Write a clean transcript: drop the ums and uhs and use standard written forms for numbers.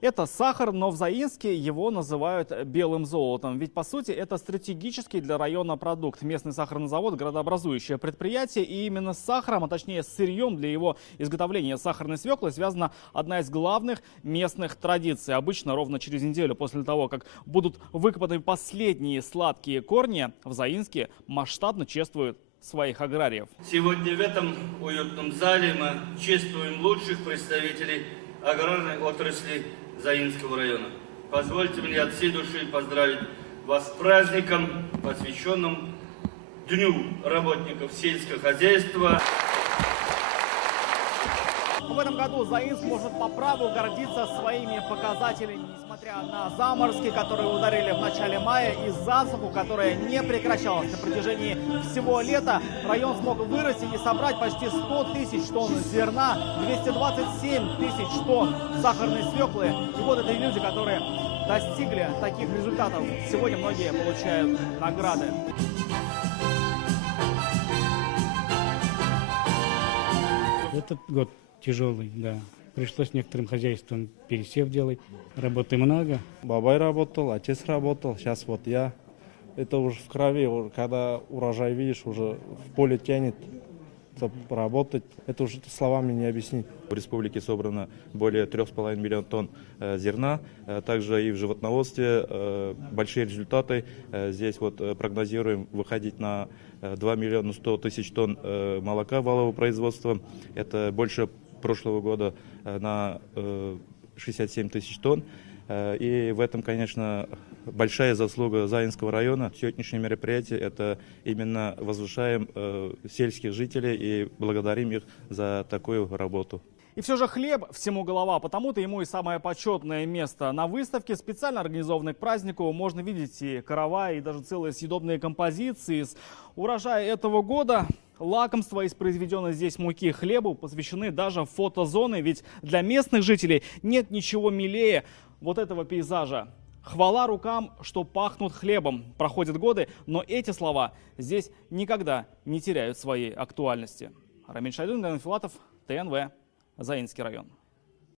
Это сахар, но в Заинске его называют белым золотом. Ведь, по сути, это стратегический для района продукт. Местный сахарный завод – градообразующее предприятие. И именно с сахаром, а точнее с сырьем для его изготовления сахарной свеклы связана одна из главных местных традиций. Обычно ровно через неделю после того, как будут выкопаны последние сладкие корни, в Заинске масштабно чествуют своих аграриев. Сегодня в этом уютном зале мы чествуем лучших представителей аграрной отрасли Заинского района. Позвольте мне от всей души поздравить вас с праздником, посвященным Дню работников сельского хозяйства. В этом году Заинск может по праву гордиться своими показателями, несмотря на заморозки, которые ударили в начале мая, и засуху, которая не прекращалась на протяжении всего лета. Район смог вырастить и собрать почти 100 тысяч тонн зерна, 227 тысяч тонн сахарной свеклы. И вот это люди, которые достигли таких результатов. Сегодня многие получают награды. Этот год тяжелый, да. Пришлось некоторым хозяйствам пересев делать. Работы много. Бабай работал, отец работал, сейчас вот я. Это уже в крови, когда урожай видишь, уже в поле тянет работать. Это уже словами не объяснить. В республике собрано более 3,5 миллиона тонн зерна. Также и в животноводстве большие результаты. Здесь вот прогнозируем выходить на 2 миллиона 100 тысяч тонн молока валового производства. Это больше прошлого года на 67 тысяч тонн. И в этом, конечно, большая заслуга Заинского района. Сегодняшнее мероприятие – это именно возвышаем сельских жителей и благодарим их за такую работу. И все же хлеб всему голова, потому-то ему и самое почетное место. На выставке, специально организованной к празднику, можно видеть и каравай, и даже целые съедобные композиции. С урожая этого года лакомства из произведенной здесь муки хлебу посвящены даже фотозоны, ведь для местных жителей нет ничего милее вот этого пейзажа. Хвала рукам, что пахнут хлебом. Проходят годы, но эти слова здесь никогда не теряют своей актуальности. Рамиль Шайдун, Галина Филатов, ТНВ, Заинский район.